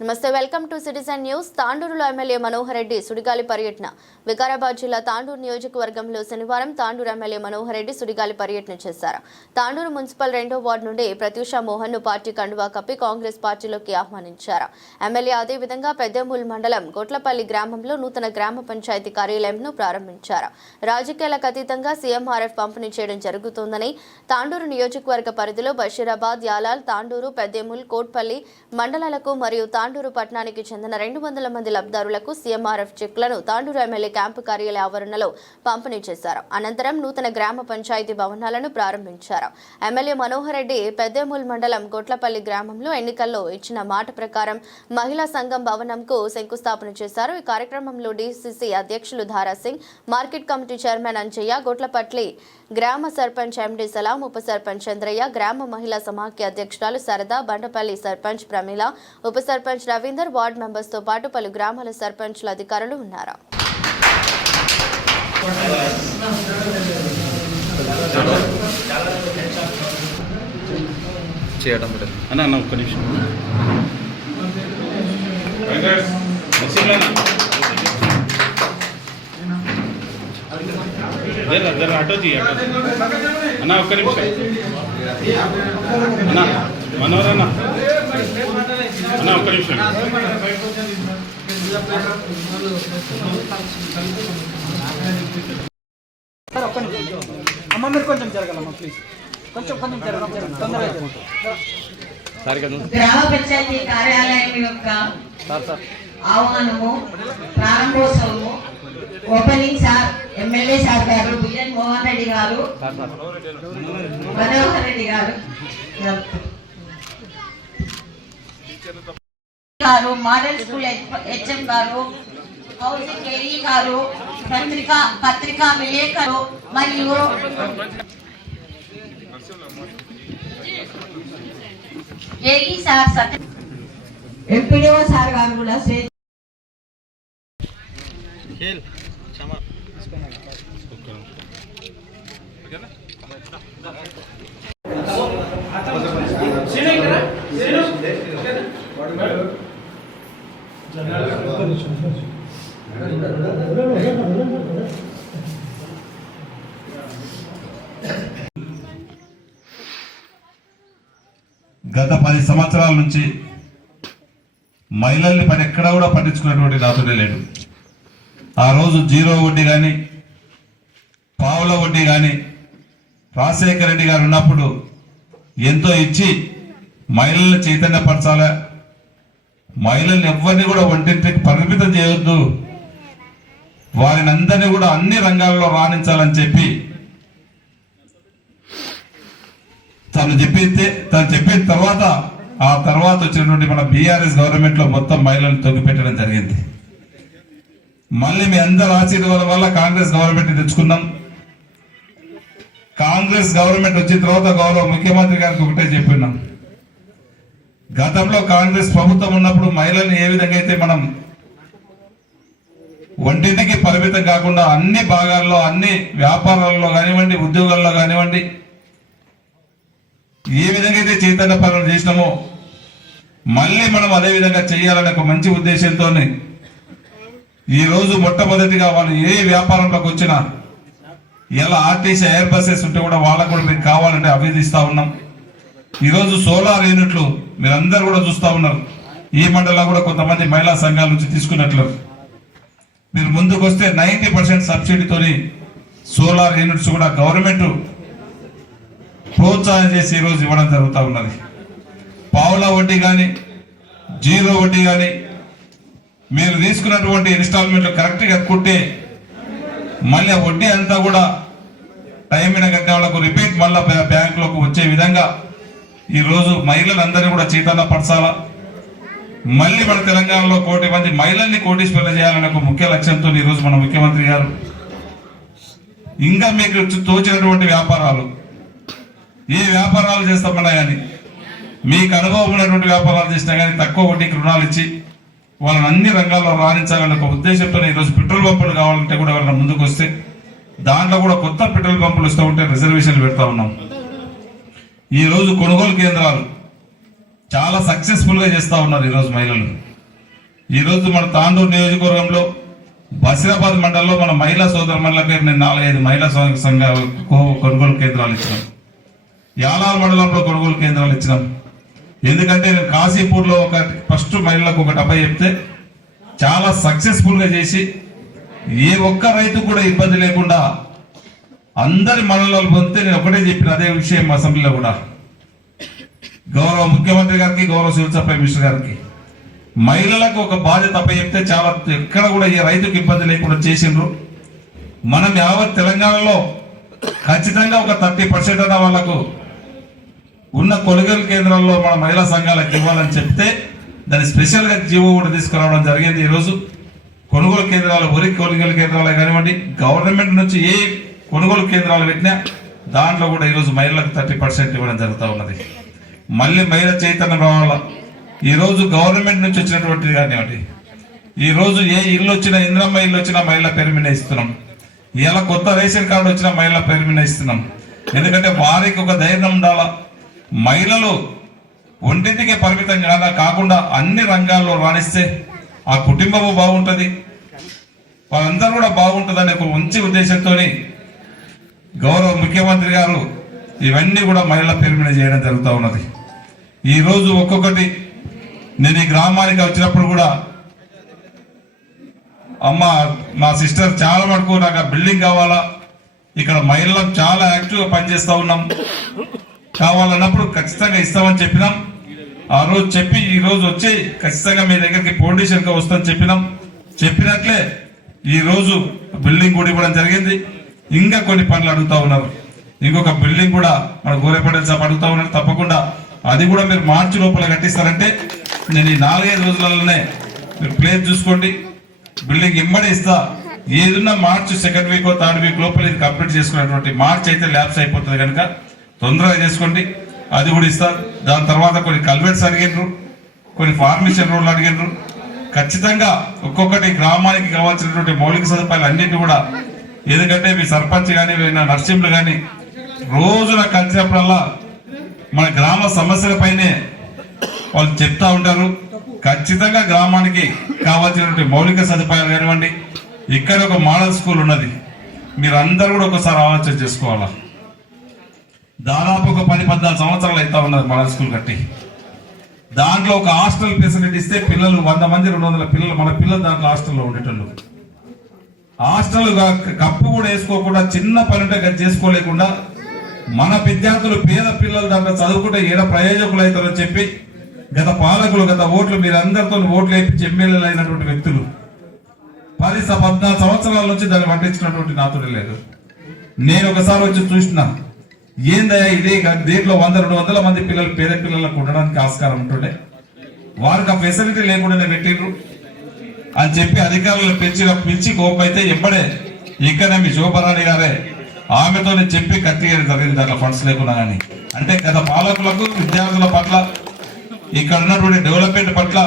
నమస్తే, welcome to citizen news. తాండూరులో MLA Manohar Reddy సుడిగాలి పర్యటన. వికారాబాద్ జిల్లా తాండూరు నియోజకవర్గంలో శనివారం తాండూరు ఎమ్మెల్యే మనోహర్ రెడ్డి సుడిగాలి పర్యటన చేశారు. తాండూరు మున్సిపల్ 2వ వార్డు నుండి ప్రత్యూష మోహన్ ను పార్టీ కండువా కప్పి కాంగ్రెస్ పార్టీలోకి ఆహ్వానించారు. ఎమ్మెల్యే అదేవిధంగా పెద్దమూల్ మండలం గొట్లపల్లి గ్రామంలో నూతన గ్రామ పంచాయతీ కార్యాలయంను ప్రారంభించారు. రాజకీయాలకు అతీతంగా సీఎంఆర్ఎఫ్ పంపిణీ చేయడం జరుగుతోందని, తాండూరు నియోజకవర్గ పరిధిలో బషీరాబాద్, యాలాల్, తాండూరు, పెద్దమూల్, కోట్పల్లి మండలాలకు మరియు తాండూరు పట్టణానికి చెందిన 200 మంది లబ్ధిదారులకు సీఎంఆర్ఎఫ్ చెక్లను తాండూరు ఎమ్మెల్యే క్యాంపు కార్యాలయ ఆవరణలో పంపిణీ చేశారు. అనంతరం నూతన గ్రామ పంచాయతీ భవనాలను ప్రారంభించారు. ఎమ్మెల్యే మనోహర్ రెడ్డి పెద్దమూల్ మండలం గొట్లపల్లి గ్రామంలో ఎన్నికల్లో ఇచ్చిన మాట ప్రకారం మహిళా సంఘం భవనంకు శంకుస్థాపన చేశారు. ఈ కార్యక్రమంలో డీసీసీ అధ్యక్షులు Dara Singh, market committee chairman Anjaiah, గొట్లపల్లి గ్రామ సర్పంచ్ ఎండి సలాం, ఉప సర్పంచ్ చంద్రయ్య, గ్రామ మహిళా సమాఖ్య అధ్యక్షురాలు సరదా, బండపల్లి సర్పంచ్ ప్రమీల, ఉప సర్పంచ్ రవీందర్, వార్డు మెంబర్స్ తో పాటు పలు గ్రామాల సర్పంచ్ల అధికారులు ఉన్నారు. అన్న ఒక్క నిమిషం అన్న మనోరన్న అన్న ఒక్క నిమిషం అమ్మ మీరు కొంచెం జరగాలమ్మా ప్లీజ్, కొంచెం తొందరగా. గ్రామ పంచాయతీ కార్యాలయం యొక్క ఆహ్వానము, ప్రారంభోత్సవము, ఓపెనింగ్ సార్ ఎమ్మెల్యే సార్ గారు బిఎన్ మోహన్ రెడ్డి గారు, మనోహర్ రెడ్డి గారు, మోడల్ స్కూల్ హెచ్ఎం గారు, హౌసింగ్ ఏఈ గారు, పత్రికా విలేకరు మరియు ఏఈ సార్, ఎంపీడీఓ సార్ గారు కూడా గత 10 సంవత్సరాల నుంచి మహిళల్ని ఎక్కడా కూడా పట్టించుకున్నటువంటి నాతుడే లేడు. ఆ రోజు 0 వడ్డీ కానీ, పావుల వడ్డీ కానీ రాజశేఖర రెడ్డి గారు ఉన్నప్పుడు ఎంతో ఇచ్చి మహిళల్ని చైతన్యపరచాలా, మహిళల్ని ఎవరిని కూడా ఒంటింటికి పరిమితం చేయొద్దు, వారిని అందరినీ కూడా అన్ని రంగాల్లో రాణించాలని చెప్పి తను చెప్పిన తర్వాత ఆ తర్వాత వచ్చినటువంటి మన బీఆర్ఎస్ గవర్నమెంట్ లో మొత్తం మహిళలను తొక్కిపెట్టడం జరిగింది. మళ్ళీ మీ అందరి ఆశీర్వాదం వల్ల కాంగ్రెస్ గవర్నమెంట్ తెచ్చుకున్నాం. కాంగ్రెస్ గవర్నమెంట్ వచ్చిన తర్వాత గౌరవ ముఖ్యమంత్రి గారికి ఒకటే చెప్పినాం, గతంలో కాంగ్రెస్ ప్రభుత్వం ఉన్నప్పుడు మహిళల్ని ఏ విధంగా అయితే మనం ఒంటింటికి పరిమితం కాకుండా అన్ని భాగాల్లో, అన్ని వ్యాపారాల్లో కానివ్వండి, ఉద్యోగాల్లో కానివ్వండి, ఏ విధంగా అయితే చైతన్య పాలన చేసినామో మళ్ళీ మనం అదే విధంగా చేయాలనే ఒక మంచి ఉద్దేశంతో ఈ రోజు మొట్టమొదటిగా వాళ్ళు ఏ వ్యాపారంలోకి వచ్చినా ఎలా ఆర్టీసీ ఎయిర్ బస్సెస్ ఉంటే కూడా వాళ్ళకు కూడా మీకు కావాలంటే అభివృద్ధిస్తా ఉన్నాం. ఈరోజు సోలార్ యూనిట్లు మీరందరూ కూడా చూస్తూ ఉన్నారు. ఈ మండలంలో కూడా కొంతమంది మహిళా సంఘాల నుంచి తీసుకున్నట్లు మీరు ముందుకు వస్తే 90% సబ్సిడీతోని సోలార్ యూనిట్స్ కూడా గవర్నమెంట్ ప్రోత్సాహం చేసి ఈరోజు ఇవ్వడం జరుగుతూ ఉన్నది. పావుల వడ్డీ కానీ, 0 వడ్డీ కానీ మీరు తీసుకున్నటువంటి ఇన్స్టాల్మెంట్లు కరెక్ట్గా కట్టుకుంటే మళ్ళీ ఆ వడ్డీ అంతా కూడా టైం మీద కట్టిన వాళ్ళకు రిపీట్ మళ్ళీ బ్యాంకులోకి వచ్చే విధంగా ఈరోజు మహిళలందరినీ కూడా చైతన్యపరచాలా. మళ్ళీ మన తెలంగాణలో 1 కోటి మంది మహిళల్ని కోటీశ్వరులు చేయాలనే ఒక ముఖ్య లక్ష్యంతో ఈరోజు మన ముఖ్యమంత్రి గారు ఇంకా మీకు తోచినటువంటి వ్యాపారాలు, ఏ వ్యాపారాలు చేస్తామన్నా కానీ, మీకు అనుభవం ఉన్నటువంటి వ్యాపారాలు చేసినా కానీ తక్కువ వడ్డీకి రుణాలు ఇచ్చి వాళ్ళని అన్ని రంగాల్లో రాణించాలనే ఒక ఉద్దేశంతో ఈరోజు పెట్రోల్ పంపులు కావాలంటే కూడా వాళ్ళని ముందుకు వస్తే దాంట్లో కూడా కొత్త పెట్రోల్ పంపులు ఇస్తూ ఉంటే రిజర్వేషన్లు పెడతా ఉన్నాం. ఈ రోజు కొనుగోలు కేంద్రాలు చాలా సక్సెస్ఫుల్ గా చేస్తా ఉన్నారు ఈ రోజు మహిళలు. ఈరోజు మన తాండూరు నియోజకవర్గంలో బసిరాబాద్ మండలంలో మన మహిళా సోదర మండల పేరు నేను 4-5 మహిళా సంఘ కొనుగోలు కేంద్రాలు ఇచ్చినాం. యాలాల్ మండలంలో కొనుగోలు కేంద్రాలు ఇచ్చినాం. ఎందుకంటే నేను కాశీపూర్లో ఫస్ట్ మహిళలకు ఒక డబ్బా చెప్తే చాలా సక్సెస్ఫుల్గా చేసి ఏ ఒక్క రైతు కూడా ఇబ్బంది లేకుండా అందరి మండలాలు పొందితే నేను ఒకటే చెప్పిన అదే విషయం అసెంబ్లీలో కూడా గౌరవ ముఖ్యమంత్రి గారికి, గౌరవ సివిల్ సప్లై మినిస్టర్ గారికి, మహిళలకు ఒక బాధ్యత అప్ప చెప్తే చాలా ఎక్కడ కూడా ఏ రైతుకు ఇబ్బంది లేకుండా చేసిండ్రు. మనం యావత్ తెలంగాణలో ఖచ్చితంగా ఒక 30% అన్న వాళ్ళకు ఉన్న కొనుగోలు కేంద్రాల్లో మన మహిళా సంఘాలకు ఇవ్వాలని చెప్తే దాన్ని స్పెషల్గా జీవో కూడా తీసుకురావడం జరిగింది. ఈరోజు కొనుగోలు కేంద్రాలు, వరి కొనుగోలు కేంద్రాలు కానివ్వండి, గవర్నమెంట్ నుంచి ఏ కొనుగోలు కేంద్రాలు పెట్టినా దాంట్లో కూడా ఈరోజు మహిళలకు 30% ఇవ్వడం జరుగుతూ ఉన్నది. మళ్ళీ మహిళ చైతన్యం రావాలా. ఈరోజు గవర్నమెంట్ నుంచి వచ్చినటువంటిది కానివ్వండి, ఈరోజు ఏ ఇల్లు వచ్చినా, ఇంద్రమ్మ ఇల్లు వచ్చినా మహిళ పేరు మీద ఇస్తున్నాం. ఇలా కొత్త రేషన్ కార్డు వచ్చినా మహిళ పేరు మీద ఇస్తున్నాం. ఎందుకంటే వారికి ఒక ధైర్యం ఉండాలా. మహిళలు ఒంటింటికే పరిమితం కాకుండా అన్ని రంగాల్లో రాణిస్తే ఆ కుటుంబము బాగుంటుంది, వాళ్ళందరూ కూడా బాగుంటుందనే ఒక మంచి ఉద్దేశంతో గౌరవ ముఖ్యమంత్రి గారు ఇవన్నీ కూడా మహిళల పేరు మీద చేయడం జరుగుతూ ఉన్నది. ఈరోజు ఒక్కొక్కటి నేను ఈ గ్రామానికి వచ్చినప్పుడు కూడా అమ్మ మా సిస్టర్ చాలా మటుకు నాకు బిల్డింగ్ కావాలా, ఇక్కడ మహిళలు చాలా యాక్టివ్గా పనిచేస్తూ ఉన్నాం, కావాలన్నప్పుడు ఖచ్చితంగా ఇస్తామని చెప్పినాం. ఆ రోజు చెప్పి ఈ రోజు వచ్చి ఖచ్చితంగా మీ దగ్గరికి ఫౌండేషన్గా వస్తామని చెప్పినాం. చెప్పినట్లే ఈ రోజు బిల్డింగ్ కూడా ఇవ్వడం జరిగింది. ఇంకా కొన్ని పనులు అడుగుతా ఉన్నారు. ఇంకొక బిల్డింగ్ కూడా మన గోరేపేట సాబ్ అడుగుతా ఉన్నారు. తప్పకుండా అది కూడా మీరు మార్చి లోపల కట్టిస్తారంటే నేను ఈ 4-5 రోజులలోనే మీరు ప్లేస్ చూసుకోండి, బిల్డింగ్ ఇమ్మడి ఇస్తా. ఏదున్నా మార్చి 2nd వీక్ 3rd వీక్ లోపల ఇది కంప్లీట్ చేసుకున్నటువంటి, మార్చి అయితే ల్యాబ్స్ అయిపోతుంది కనుక తొందరగా చేసుకోండి, అది కూడా ఇస్తారు. దాని తర్వాత కొన్ని కల్వెట్స్ అడిగినారు, కొన్ని ఫార్మేషన్ రోడ్లు అడిగినారు. ఖచ్చితంగా ఒక్కొక్కటి గ్రామానికి కావాల్సినటువంటి మౌలిక సదుపాయాలు అన్నింటి కూడా, ఎందుకంటే మీ సర్పంచ్ కానీ నర్సింహులు కానీ రోజున కలిసినప్పుడల్లా మన గ్రామ సమస్యలపైనే వాళ్ళు చెప్తా ఉంటారు. ఖచ్చితంగా గ్రామానికి కావాల్సినటువంటి మౌలిక సదుపాయాలు కానివ్వండి, ఇక్కడ ఒక మోడల్ స్కూల్ ఉన్నది, మీరు అందరూ కూడా ఒకసారి ఆలోచన చేసుకోవాలా. దాదాపు ఒక 10-14 సంవత్సరాలు అవుతా ఉన్నది మోడల్ స్కూల్ కట్టి. దాంట్లో ఒక హాస్టల్ ఫెసిలిటీ ఇస్తే పిల్లలు 100 మంది 200 పిల్లలు, మన పిల్లలు దాంట్లో హాస్టల్లో ఉండేటోళ్ళు. హాస్టల్ కప్పు కూడా వేసుకోకుండా, చిన్న పని ఉంటే చేసుకోలేకుండా మన విద్యార్థులు, పేద పిల్లలు దాంట్లో చదువుకుంటే ఏడ ప్రయోజకులు అవుతారని చెప్పి గత పాలకులు, గత ఓట్లు మీరందరితో ఓట్లు వేయించి ఎమ్మెల్యేలు అయినటువంటి వ్యక్తులు 10-14 సంవత్సరాల నుంచి దాన్ని పట్టించినటువంటి నాతుడే లేదు. నేను ఒకసారి వచ్చి చూసిన, ఏందయ్యా ఇదే దీంట్లో 100-200 మంది పిల్లలు, పేద పిల్లలకు ఉండడానికి ఆస్కారం ఉంటుండే, వారికి ఆ ఫెసిలిటీ లేకుండానే పెట్టిండ్రు అని చెప్పి అధికారులు పిలిచి కోపైతే ఎప్పుడే ఇక్కడే మీ శోభరాణి గారే ఆమెతో చెప్పి కట్టియడం జరిగింది, దాంట్లో ఫండ్స్ లేకున్నా కానీ. అంటే గత పాలకులకు విద్యార్థుల పట్ల, ఇక్కడ ఉన్నటువంటి డెవలప్మెంట్ పట్ల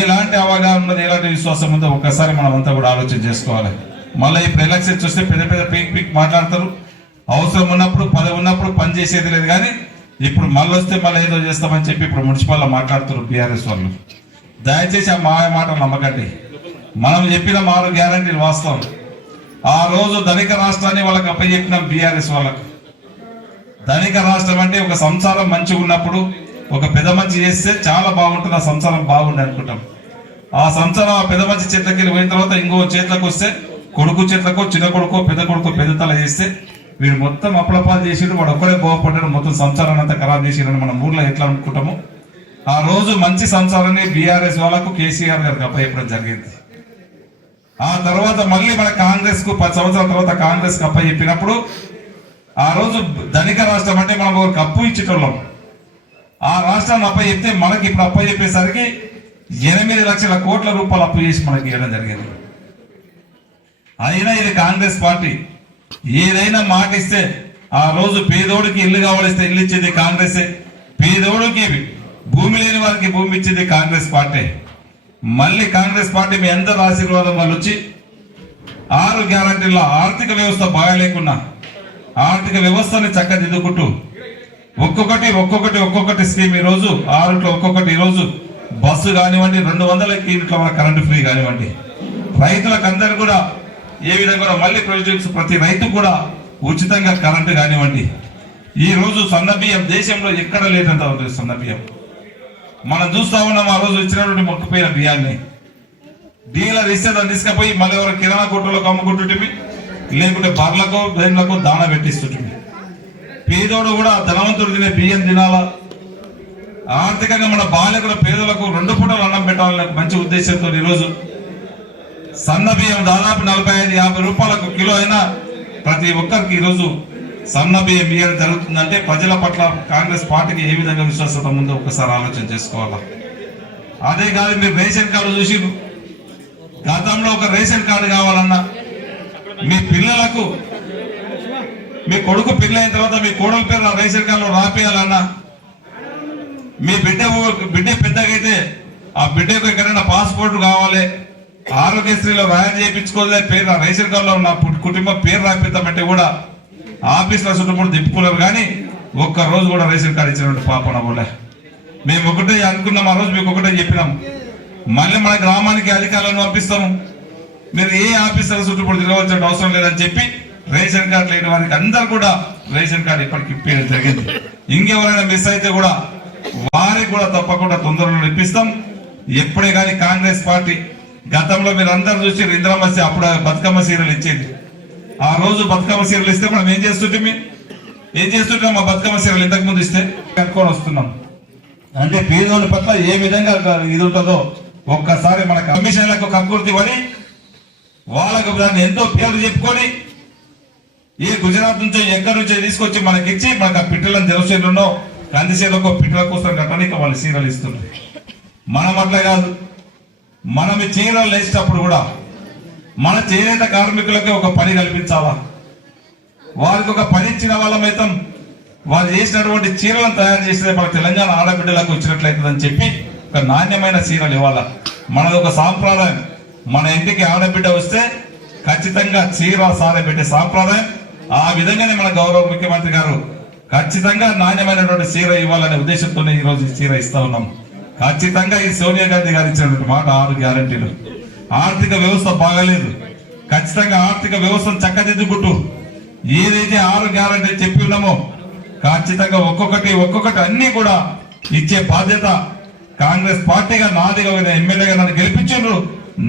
ఎలాంటి అవగాహన ఉన్నది, ఎలాంటి విశ్వాసం ఉందో ఒక్కసారి మనం అంతా కూడా ఆలోచన చేసుకోవాలి. మళ్ళీ ఇప్పుడు ఎలక్షన్ చూస్తే పెద్ద పెద్ద పీక్ మాట్లాడతారు, అవసరం ఉన్నప్పుడు పదవి ఉన్నప్పుడు పని చేసేది లేదు. కానీ ఇప్పుడు మళ్ళీ వస్తే మళ్ళీ ఏదో చేస్తామని చెప్పి ఇప్పుడు మున్సిపల్లో మాట్లాడుతున్నారు బీఆర్ఎస్ వాళ్ళు. దయచేసి ఆ మాటలు నమ్మకండి. మనం చెప్పిన 6 గ్యారంటీలు వాస్తవం. ఆ రోజు ధనిక రాష్ట్రాన్ని వాళ్ళకి అప్పచెప్పినాం బీఆర్ఎస్ వాళ్ళకు. ధనిక రాష్ట్రం అంటే ఒక సంసారం మంచిగా ఉన్నప్పుడు ఒక పెద్ద మంచి చేస్తే చాలా బాగుంటుంది, ఆ సంసారం బాగుంది అనుకుంటాం. ఆ సంసారం ఆ పెద్ద మంచి చేతికి పోయిన తర్వాత ఇంకో చేతులకు వస్తే, కొడుకు చేతులకు, చిన్న కొడుకో పెద్ద కొడుకో పెద్ద తల చేస్తే వీడు మొత్తం అప్పులపాలు చేసిడు, వాడు ఒక్కడే బాగుపడ్డాడు, మొత్తం సంసారాన్ని అంతా ఖరాబ్ చేసిడని మనం ఊర్లో ఎట్లా అనుకుంటాము. ఆ రోజు మంచి సంసారాన్ని బీఆర్ఎస్ వాళ్ళకు కేసీఆర్ గారికి అప్పచెప్పడం జరిగింది. ఆ తర్వాత మళ్ళీ మన కాంగ్రెస్ కు 10 సంవత్సరాల తర్వాత కాంగ్రెస్ కు అప్పచెప్పినప్పుడు ఆ రోజు ధనిక రాష్ట్రం అంటే మనం ఒక అప్పు ఇచ్చేటోళ్ళం. ఆ రాష్ట్రాన్ని అప్పచెప్తే మనకి ఇప్పుడు అప్పచెప్పేసరికి 8 లక్షల కోట్ల రూపాయలు అప్పు చేసి మనకి ఇవ్వడం జరిగింది. అయినా ఇది కాంగ్రెస్ పార్టీ ఏదైనా మాట ఇస్తే, ఆ రోజు పేదోడికి ఇల్లు కావాలిస్తే ఇల్లు ఇచ్చేది కాంగ్రెసే, పేదోడికి భూమి లేని వారికి భూమి ఇచ్చేది కాంగ్రెస్ పార్టీ. మళ్ళీ కాంగ్రెస్ పార్టీ మీ అందరి ఆశీర్వాదం వాళ్ళు వచ్చి 6 గ్యారంటీల్లో ఆర్థిక వ్యవస్థ బాగాలేకున్నా ఆర్థిక వ్యవస్థని చక్కదిద్దుకుంటూ ఒక్కొక్కటి స్కీమ్ ఈరోజు 6 ఒక్కొక్కటి ఈరోజు బస్సు కానివ్వండి, 200 యూనిట్ల కరెంటు ఫ్రీ కానివ్వండి, రైతులకు అందరు కూడా ఏ విధంగా మళ్ళీ ప్రొజెక్ట్స్ ప్రతి రైతు కూడా ఉచితంగా కరెంటు కానివ్వండి. ఈ రోజు సన్న బియ్యం దేశంలో ఎక్కడ లేదంత ఉంటుంది. సన్న బియ్యం మనం చూస్తా ఉన్నాం. ఆ రోజు ఇచ్చినటువంటి మొక్కిపోయిన బియ్యాన్ని డీలర్ ఇస్తే దాన్ని తీసుకుపోయి మళ్ళీ ఎవరు కిరాణా కొట్టులకు అమ్ముకుంటుంటే, లేకుంటే బర్లకు బెన్లకు దాన పెట్టిస్తుంటుంది. పేదోడు కూడా ధనవంతుడు తినే బియ్యం తినాలా, ఆర్థికంగా మన బాలికల పేదలకు 2 పూటలు అన్నం పెట్టాలనే మంచి ఉద్దేశంతో ఈరోజు సన్న బియ్యం దాదాపు 45-50 రూపాయలకు కిలో అయినా ప్రతి ఒక్కరికి ఈరోజు సన్న బియ్యం బియ్యం జరుగుతుందంటే ప్రజల పట్ల కాంగ్రెస్ పార్టీకి ఏ విధంగా విశ్వాసత ఉందో ఒకసారి ఆలోచన చేసుకోవాలా. అదే కాదు, మీరు రేషన్ కార్డు చూసి గతంలో ఒక రేషన్ కార్డు కావాలన్నా, మీ పిల్లలకు మీ కొడుకు పెళ్ళైన తర్వాత మీ కోడల పేరు రేషన్ కార్డులో రాపియాలన్నా, మీ బిడ్డ పెద్దగైతే ఆ బిడ్డకు ఎక్కడైనా పాస్పోర్ట్ కావాలి, ఆరోగ్యశ్రీలో రాయల్ చేయించుకోలే పేరు రేషన్ కార్డులో ఉన్న కుటుంబం పేరు రాపిద్దామంటే కూడా ఆఫీసులో చుట్టుముడు తిప్పుకోలేరు. కానీ ఒక్క రోజు కూడా రేషన్ కార్డు ఇచ్చినటువంటి పాపన పోలే. మేము ఒకటే అనుకున్నాం, ఆ రోజు మీకు ఒకటే చెప్పినాం, మళ్ళీ మన గ్రామానికి అధికారులను పంపిస్తాము, మీరు ఏ ఆఫీసర్ చుట్టుముడు తిరగవలసిన అవసరం లేదని చెప్పి రేషన్ కార్డు లేని వారికి అందరు కూడా రేషన్ కార్డు ఇప్పటికి ఇప్పేయడం జరిగింది. ఇంకెవరైనా మిస్ అయితే కూడా వారికి కూడా తప్పకుండా తొందరలో ఇప్పిస్తాం. ఎప్పుడే కానీ కాంగ్రెస్ పార్టీ గతంలో మీరు అందరు చూసి ఇంద్రమస్య అప్పుడు బతుకమ్మ సీరియల్ ఇచ్చేది. ఆ రోజు బతుకమ్మ సీరియల్ ఇస్తే మనం ఏం చేస్తుంటాం మా బతుకమ్మ సీరియల్ ఇంతకు ముందు ఇస్తే కనుక్కొని వస్తున్నాం. అంటే పేదోళ్ళ పట్ల ఏ విధంగా ఇది ఉంటుందో ఒక్కసారి మన కమిషన్లకు కక్కుర్తి పడి వాళ్ళకు దాన్ని ఎంతో పేరు చెప్పుకొని ఏ గుజరాత్ నుంచో ఎక్కడి నుంచో తీసుకొచ్చి మనకిచ్చి మనకు ఆ పిట్టలను జలసేనులో కందిసేలకు పిట్టల కోసం కట్టడానికి వాళ్ళు చీరలు ఇస్తున్నారు. మనం అట్లా కాదు, మనం ఈ చీరలు వేసేటప్పుడు కూడా మన చేనేత కార్మికులకి ఒక పని కల్పించాలా, వారికి ఒక పని ఇచ్చిన వాళ్ళమైతే వారు చేసినటువంటి చీరలను తయారు చేసినది మన తెలంగాణ ఆడబిడ్డలకు వచ్చినట్లయితుందని చెప్పి ఒక నాణ్యమైన చీరలు ఇవ్వాలా. మనది ఒక సాంప్రదాయం. మన ఇంటికి ఆడబిడ్డ వస్తే ఖచ్చితంగా చీర సారె పెట్టే సాంప్రదాయం. ఆ విధంగానే మన గౌరవ ముఖ్యమంత్రి గారు ఖచ్చితంగా నాణ్యమైనటువంటి చీర ఇవ్వాలనే ఉద్దేశంతోనే ఈ రోజు చీర ఇస్తా ఉన్నాం. ఖచ్చితంగా ఈ సోనియా గాంధీ గారు ఇచ్చినటువంటి మాట 6 గ్యారంటీలు. ఆర్థిక వ్యవస్థ బాగలేదు, ఖచ్చితంగా ఆర్థిక వ్యవస్థను చక్కదిద్దుకుంటూ ఏదైతే 6 గ్యారంటీ చెప్పి ఉన్నామో ఖచ్చితంగా ఒక్కొక్కటి అన్ని కూడా ఇచ్చే బాధ్యత కాంగ్రెస్ పార్టీగా నాదిగా ఎమ్మెల్యేగా నన్ను గెలిపించారు,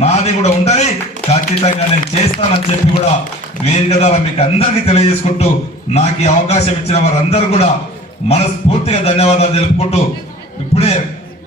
నాది కూడా ఉంటది, ఖచ్చితంగా నేను చేస్తానని చెప్పి కూడా వేదిక ద్వారా మీకు అందరికీ తెలియజేసుకుంటూ నాకు ఈ అవకాశం ఇచ్చిన వారందరూ కూడా మనస్ఫూర్తిగా ధన్యవాదాలు తెలుపుకుంటూ ఇప్పుడే